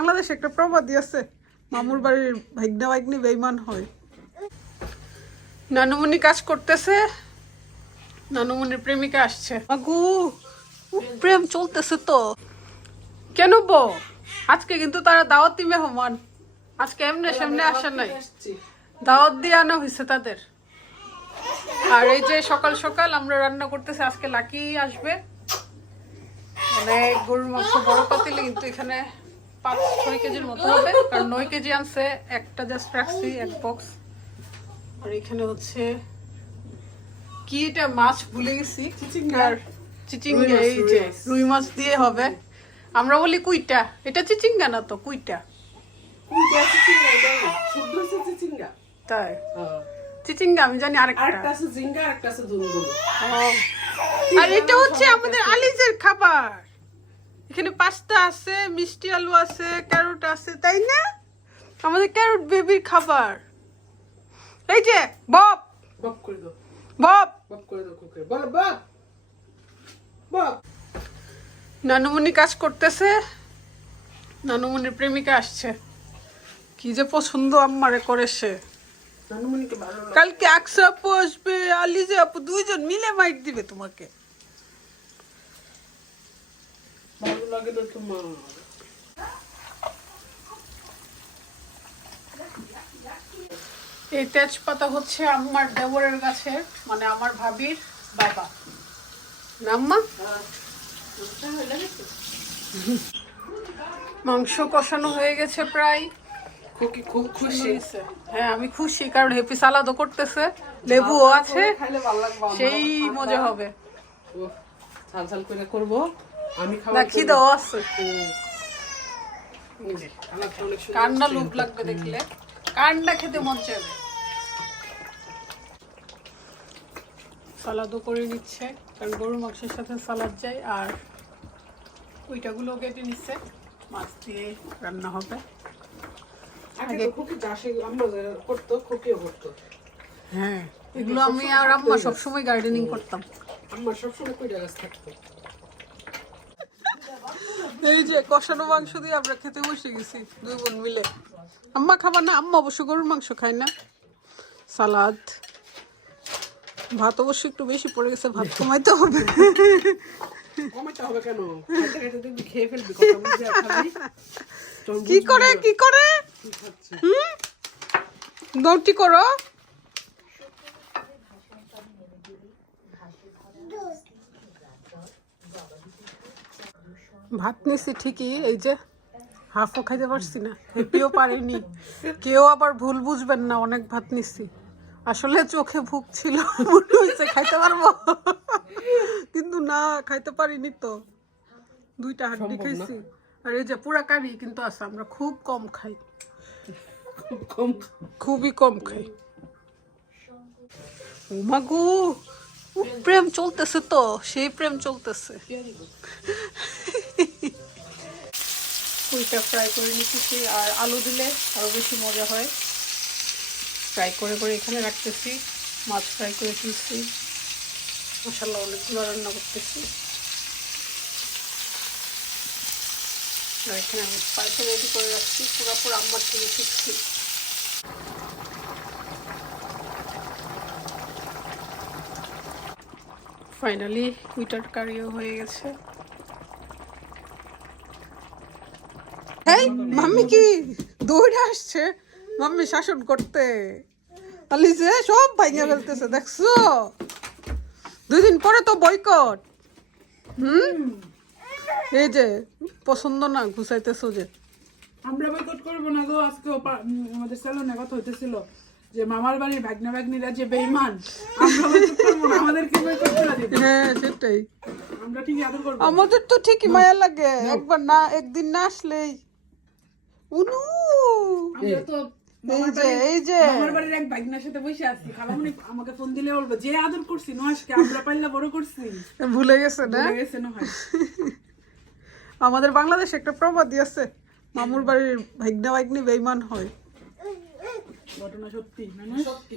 বাংলাদেশে একটা প্রবাদী আছে। মামুর বাড়ির ভাগ্না ভাগ্নি বেইমান হয়। নানুমণি কাজ করতেছে। নানুমণির প্রেমিকা আসছে। আগু প্রেম চলতেছে তো। কেন বো? আজকে কিন্তু তারা দাওয়াতি মেহমান। আজকে এমনি সামনে আসে নাই। দাওয়াত দিয়ে আনা হয়েছে তাদের। আর এই যে সকাল সকাল আমরা রান্না করতেছি আজকে লাকি আসবে। মানে গরুর মাংস বড় পাতিলে কিন্তু এখানে পাঁচ ছয় কেজির মতো হবে কারণ নয় কেজি আনছে একটা জাস্ট রাখছি এক বক্স আর এখানে হচ্ছে কি এটা মাছ ভুলে গেছি? আর চিচিঙ্গা এই যে রুই মাছ। দিয়ে হবে। আমরা বলি কুইটা। এটা চিচিঙ্গা না তো কুইটা? তাই। চিচিঙ্গা আমি জানি আরেকটা। আর এটা হচ্ছে আমাদের আলিজের খাবার। এখানে পাস্তা আছে মিষ্টি আলু আছে ক্যারোট আছে তাই না? আমাদের ক্যারট বেবির খাবার। এই যে বব। বপ করে দাও। বব। বপ করে দাও কুকে বল বপ বপ নানুমণি কাজ করতেছে। নানুমণির প্রেমিকা আসছে। কি যে পছন্দ আম্মারে করে সে। নানুমণিকে কালকে আকসা আপু আসবে আলিজে আপু দুইজন মিলে মাইট দিবে তোমাকে। ভালো লাগে না তোমার এই তেজপাতা হচ্ছে আমার দেবরের কাছে মানে আমার ভাবির বাবা। নাম্মা? মাংস কষানো হয়ে গেছে প্রায়। খুকি খুব খুশি। হয়েছে। হ্যাঁ আমি খুশি কারণ হেপি সালাদও করতেছে। লেবুও আছে। সেই মজা হবে। ও, ঝাল ঝাল করে করব। আমি না আছে কান্না লোভ লাগবে দেখলে। কান্না খেতে মন চাইবে সালাদও করে নিচ্ছে কারণ গরুর মাংসের সাথে সালাদ যায় আর ওইটাগুলো কেটে নিচ্ছে। মাছ দিয়ে রান্না হবে। আগে খুকি চাষে আমরা করতো খুকিও করতো। হ্যাঁ এগুলো আমি আর আম্মা সবসময় গার্ডেনিং করতাম। আমার সবসময় কইটা গাছ থাকতো। এই যে কষানো মাংস দিয়ে আমরা খেতে বসে গেছি দুই বোন মিলে। আম্মা খাবার না আম্মা অবশ্য গরুর মাংস খায় না। সালাদ। ভাত অবশ্য একটু বেশি পড়ে গেছে ভাত কমাইতে হবে। হবে কেন? খেয়ে ফেলবি কি করে কি করে? হুম? দৌড়টি করো। ভাত নিছি ঠিকই এই যে হাফও খাইতে পারছি না হেপিও পারিনি। কেউ আবার ভুল বুঝবেন না অনেক ভাত নিছি আসলে চোখে ভুক ছিল মনে হয়েছে খাইতে পারব। কিন্তু না খাইতে পারিনি তো। দুইটা হাড্ডি খাইছি। আর এই যে পুরা কারি কিন্তু আছে আমরা খুব কম খাই। কম। খুবই কম খাই। ও মাগু প্রেম চলতেছে তো, সেই প্রেম চলতেছে। পুইটা ফ্রাই করে নিতেছি, আর আলু দিলে আরও বেশি মজা হয়। ফ্রাই করে করে এখানে রাখতেছি, মাছ ফ্রাই করে তুলছি মশালা অনেকগুলো রান্না করতেছি। আর এখানে আমি স্পাইসও রেডি করে রাখছি, পুরোপুরি আম্মার থেকে শিখছি। ফাইনালি কুইটার কারিও হয়ে গেছে। এই মাম্মি কি দৌড়ে আসছে? মাম্মি শাসন করতে। আলিসে সব ফেলতেছে দেখছ? দুই দিন পরে তো বয়কট হুম? এই যে পছন্দ না ঘুষাইতেছো যে। আমরা বয়কট করব না গো আজকে আমাদের স্যালনে কথা হইতেছিল। যে মামার বাড়ির ভাগনা ভাগ্নিরা যে বেইমান আমাদেরকে হ্যাঁ সেটাই। আমরা ঠিকই আদর করব। আমাদের তো ঠিকই মায়া লাগে। একবার না একদিন না আসলেই। উনু! আমরা তো এই যে এই যে। মামার বাড়ির এক ভাগনার সাথে বসে আছি। খালামণি আমাকে ফোন দিলে বলব যে আদর করছি নহাসকে আমরা পাইলে বড় করছি। ভুলে গেছে না? ভুলে গেছে নহাস আমাদের বাংলাদেশে একটা প্রবাদী আছে। মামুর বাড়ির ভাগ্না ভাগ্নি বেইমান হয়। ঘটনা সত্যি মানে সত্যি।